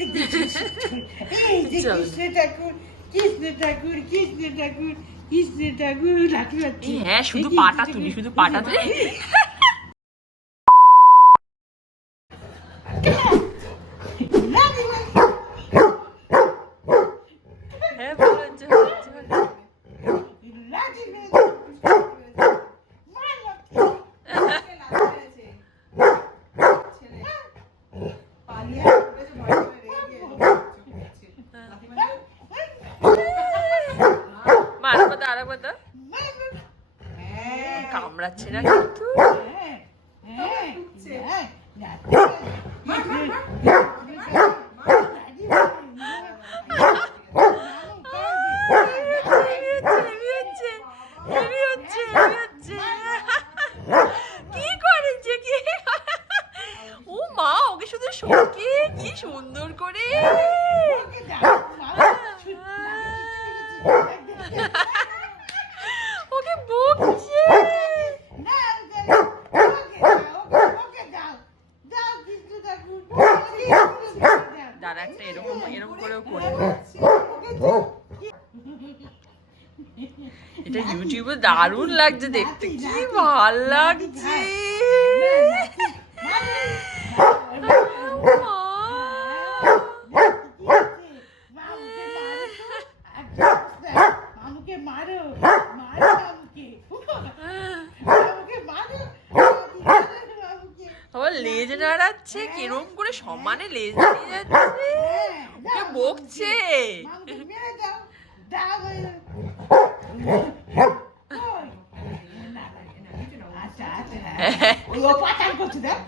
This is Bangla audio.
এই যে কৃষ্ণ ঠাকুর কৃষ্ণ ঠাকুর কৃষ্ণ ঠাকুর কৃষ্ণ ঠাকুর লাঠি আছে। হ্যাঁ, শুধু পাটা তুলি, শুধু পাটা তুলি। হ্যাঁ, বলো, জোর, জোর। আরেকবার দাও, আরেকবার দাও। কামড়াচ্ছে না কিন্তু। কি করেছে কি? ও মা, ওকে শুধু শোকে, কি সুন্দর করে। ওকে বকছে। দাঁড়া, একটা এরকম এরকম করেও করি। এটা ইউটিউবে দারুণ লাগছে দেখতে, কি ভাল লাগছে। আবার লেজ নাড়াচ্ছে, কিরম করে সমানে লেজ নাড়িয়ে যাচ্ছে। ওকে বকছে। আচ্ছা আচ্ছা, ওই ও পাচার করছে দেখ।